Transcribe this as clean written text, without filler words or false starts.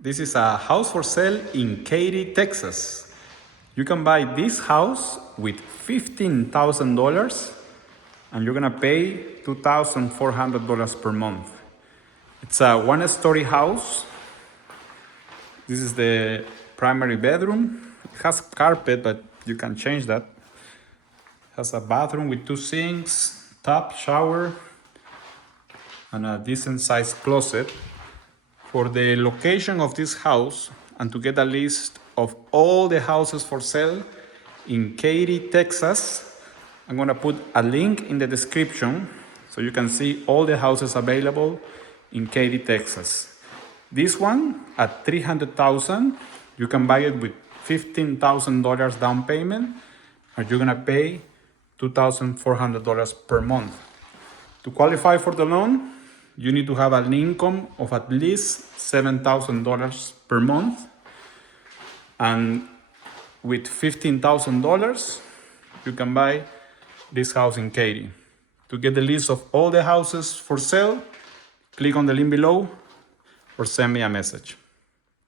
This is a house for sale in Katy, Texas. You can buy this house with $15,000 and you're gonna pay $2,400 per month. It's a one-story house. This is the primary bedroom. It has carpet, but you can change that. It has a bathroom with 2 sinks, tub, shower, and a decent sized closet. For the location of this house and to get a list of all the houses for sale in Katy, Texas, I'm gonna put a link in the description so you can see all the houses available in Katy, Texas. This one at $300,000, you can buy it with $15,000 down payment, and you're gonna pay $2,400 per month. To qualify for the loan, you need to have an income of at least $7,000 per month. And with $15,000, you can buy this house in Katy. To get the list of all the houses for sale, click on the link below or send me a message.